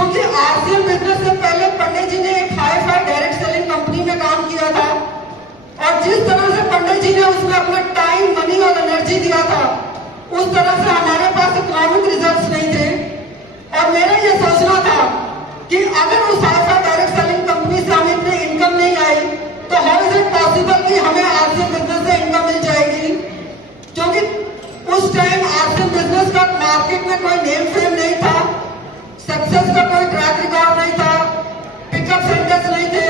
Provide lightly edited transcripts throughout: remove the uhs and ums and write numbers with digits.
क्योंकि RCM business से पहले पंडित जी ने एक hi fi direct selling company में काम किया था और जिस तरह से पंडित जी ने उसमें अपना टाइम, मनी और एनर्जी दिया था, उस तरह से हमारे पास इकोनॉमिक रिजल्ट्स नहीं थे। और मेरा ये सोचना था कि अगर उस hi fi direct selling company से हमें इतनी इनकम नहीं आई तो हाउ इज इट पॉसिबल कि हमें आरसीएम बिजनेस से इनकम मिल जाएगी। क्योंकि उस टाइम आरसीएम बिजनेस का मार्केट में कोई नेम फेम नहीं था, सक्सेस का कोई ट्रैक रिकॉर्ड नहीं था, पिकअप सेंटर्स नहीं थे,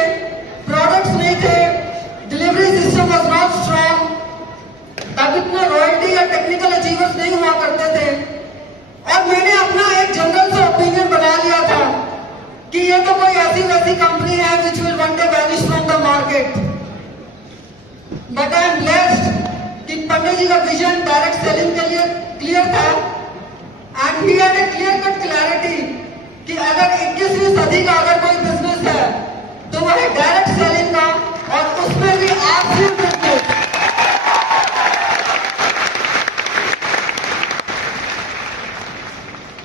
प्रोडक्ट्स नहीं थे, delivery system was not strong, तब इतना रॉयल्टी या टेक्निकल अचीवर्स नहीं हुआ करते थे। और मैंने अपना एक जनरल सा ओपिनियन बना लिया था कि ये तो कोई ऐसी वैसी कंपनी है which will one day vanish from the market. But I am blessed कि पंडित जी का विजन डायरेक्ट सेलिंग के लिए क्लियर था and he had a clear cut clarity कि अगर 21वीं सदी का अगर कोई बिजनेस है तो वह है डायरेक्ट सेलिंग का, और उसमें भी RCM business.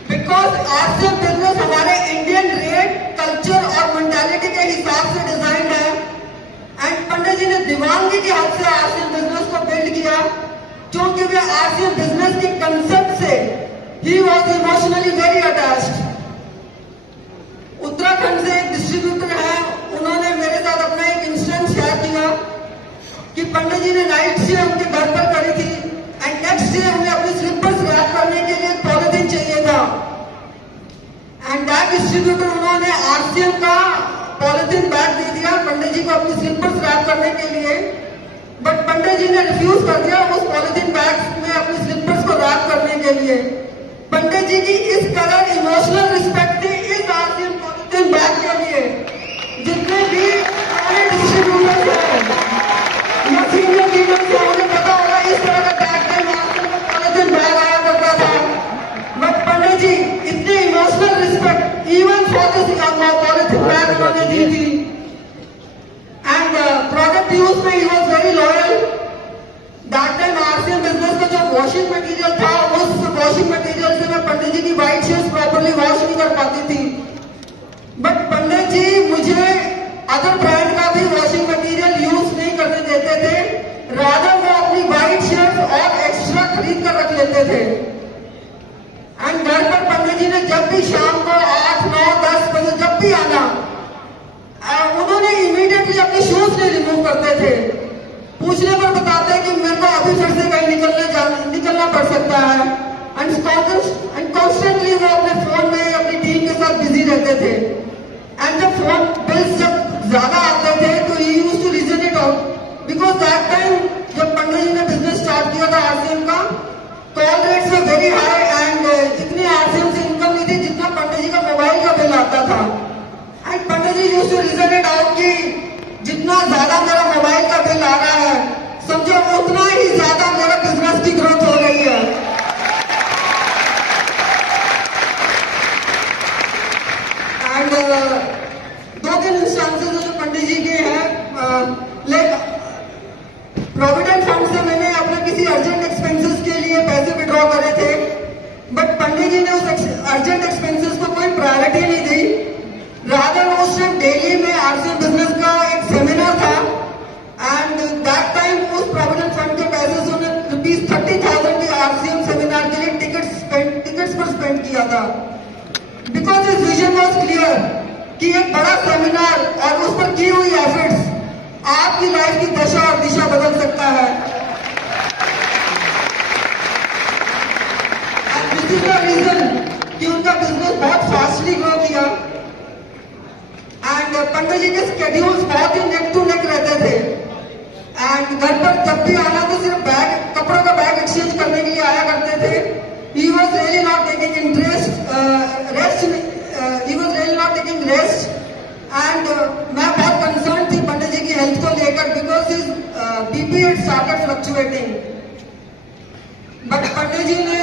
Because RCM business हमारे इंडियन रेट, कल्चर और मेंटालिटी के हिसाब से डिजाइन है एंड पंडित जी ने दीवानगी की हद से आरसीएम बिजनेस को बिल्ड किया, क्योंकि वे आरसीएम बिजनेस के कंसेप्ट से he was emotionally very attached. Uttarakhand से एक डिस्ट्रीब्यूटर है, उन्होंने मेरे साथ अपना एक इंसिडेंट शेयर किया कि पंडित जी ने नाइट से उनके घर पर करी थी एंड नेक्स्ट डे उन्हें अपनी स्लीपर्स रैप करने के लिए पॉलिथीन चाहिए था एंड दैट डिस्ट्रीब्यूटर उन्होंने आरसीएम का पॉलिथीन बैग दे दिया पंडित जी को अपनी स्लीपर्स रैप करने के लिए। बट पंडित जी ने रिफ्यूज कर दिया उस पॉलिथीन बैग में अपनी स्लीपर्स को रैप करने के लिए। पंडित जी की इस कदर इमोशनल रिस्पेक्ट थी इस आरसीएम पॉलिथीन बैग के लिए। जितने भी डिस्ट्रीब्यूटर्स हैं या सीनियर लीडर्स हैं, उन्हें पता होगा इस तरह का बैग टाइम आरसीएम का पॉलिथीन बैग आया करता था। बट पंडित जी इतने emotional respect even for this polythene bag उन्होंने दी थी एंड प्रोडक्ट यूज में he was very loyal. That time RCM business का जो वॉशिंग मटेरियल था, उस वॉशिंग मटेरियल से मैं पंडित जी की व्हाइट शर्ट्स प्रॉपर्ली वॉश नहीं कर पाती थी। बट पंडित जी मुझे अदर ब्रांड का भी वॉशिंग मटेरियल यूज नहीं करने देते थे, रादर वो अपनी व्हाइट शर्ट और एक्स्ट्रा खरीद कर रख लेते थे। एंड घर पर पंडित जी ने जब भी शाम को 8, 9, 10 बजे जब भी आना, उन्होंने इमीडिएटली अपने शूज नहीं रिमूव करते थे। पूछने पर बताते कि मेरे को अभी फिर से कहीं निकलना पड़ सकता है एंड कॉन्स्टेंटली वो अपने फोन में अपनी टीम के साथ बिजी रहते थे। एंड जब फोन बिल्स जब ज्यादा आते थे तो he used to reason it out because that time जब पंडित जी ने बिजनेस स्टार्ट किया था आरसीएम का, call rates were very high and इतनी आरसीएम से इनकम नहीं थी जितना पंडित जी का मोबाइल का बिल आता था। And Pandit ji used to reason it out कि जितना ज्यादा मेरा मोबाइल का बिल आ रहा है, समझो उतना ही ज्यादा मेरा बिजनेस की ग्रोथ हो रही है। एंड 2-3 इंस्टांसेस जो पंडित जी के हैं, प्रोविडेंट फंड से मैंने अपने किसी अर्जेंट एक्सपेंसेस के लिए पैसे विड्रॉ करे थे, बट पंडित जी ने उस अर्जेंट एक्सपेंसेस को कोई प्रायोरिटी नहीं दी। रादर उस टाइम दिल्ली में आरसीएम बिजनेस का एक सेमिनार था एंड दैट टाइम उस प्रोविडेंट फंड के पैसे से उन्हें ₹30,000 के आरसीएम सेमिनार के लिए टिकट्स पर स्पेंड किया था। Because his vision was clear कि एक बड़ा सेमिनार और उस पर की हुई एफर्ट्स आपकी लाइफ की दशा और दिशा बदल सकता है। And this is the reason कि उनका बिजनेस बहुत फास्टली ग्रो किया एंड पंडित जी के स्केड्यूल्स बहुत ही नेक टू नेक रहते थे एंड घर पर जब भी आना तो सिर्फ कपड़ों का बैग एक्सचेंज करने के लिए आया करते थे। He was really not taking rest and मैं बहुत कंसर्न थी पंडित जी की हेल्थ को लेकर because his BP had started fluctuating. But Pandit ji ने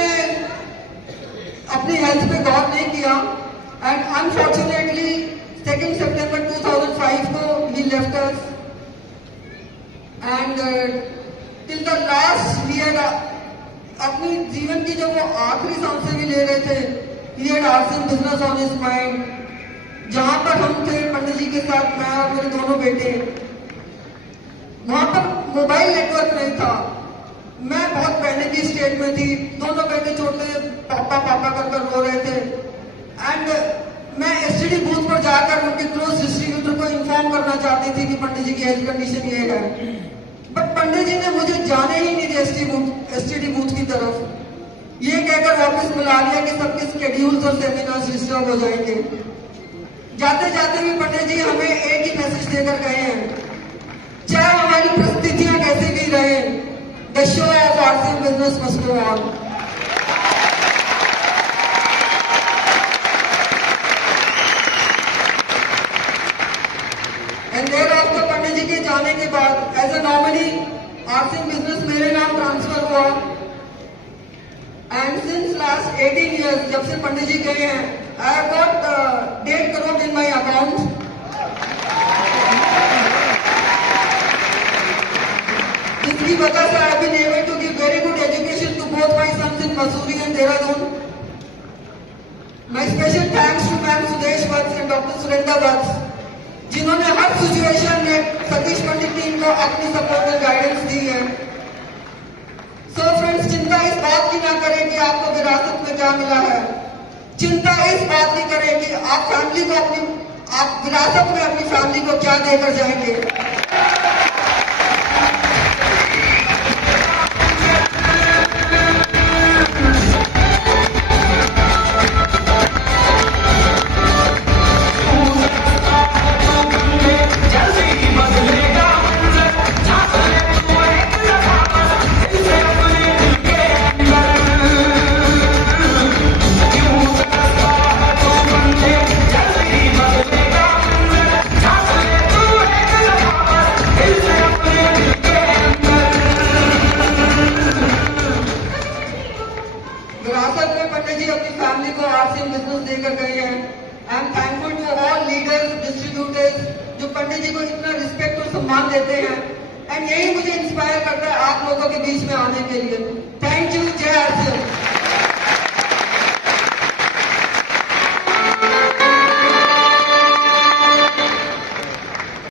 अपनी हेल्थ पे गौर नहीं किया एंड अनफॉर्चुनेटली 2 सितंबर 2005 को he left us and till the last he had अपनी जीवन की जो वो आखिरी सांसें भी ले रहे थे, he had RCM business on his mind जहां पर हम थे पंडित जी के साथ, मैं और मेरे दोनों बेटे, वहां पर मोबाइल नेटवर्क नहीं था। मैं बहुत पहले की स्टेट में थी, दोनों बेटे छोटे पापा पापा कर रो रहे थे। एंड मैं एसटीडी बूथ पर जाकर उनके क्लोज डिस्ट्रीब्यूटर को इन्फॉर्म करना चाहती थी कि पंडित जी की हेल्थ कंडीशन ये है, बट पंडित जी ने मुझे जाने ही नहीं दिया एसटीडी बूथ की तरफ। ये कहकर वापस बुला लिया कि सबके स्केड्यूल्स और सेमिनार्स डिस्टर्ब हो जाएंगे। जाते जाते भी पंडित जी हमें एक ही मैसेज देकर गए हैं, चाहे हमारी परिस्थितियां कैसे भी रहे, the show of RCM business must go on. And thereafter Pandit ji के जाने के बाद as a nominee RCM business मेरे नाम ट्रांसफर हुआ। एंड सिंस लास्ट 18 years, जब से पंडित जी गए हैं, I have got 1.5 crore in my account. जिसकी वजह से I have been able to give very good education to both my sons in Mussoorie and Dehradun. My special thanks to ma'am Sudesh Vats and doctor Surendra Vats, जिन्होंने हर situation में सतीश पंडित टीम को अपनी support और guidance दी है. सो फ्रेंड्स, चिंता इस बात की ना करें कि आपको विरासत में क्या मिला है, चिंता इस बात की करें कि आप फैमिली को आप विरासत में अपनी फैमिली को क्या देकर जाएंगे. विरासत में पंडित जी अपनी फैमिली को आरसीएम बिजनेस देकर गए हैं. I am thankful to all leaders, distributors, जो पंडित जी को इतना रिस्पेक्ट और सम्मान देते हैं. एंड यही मुझे इंस्पायर करता है आप लोगों के बीच में आने के लिए. थैंक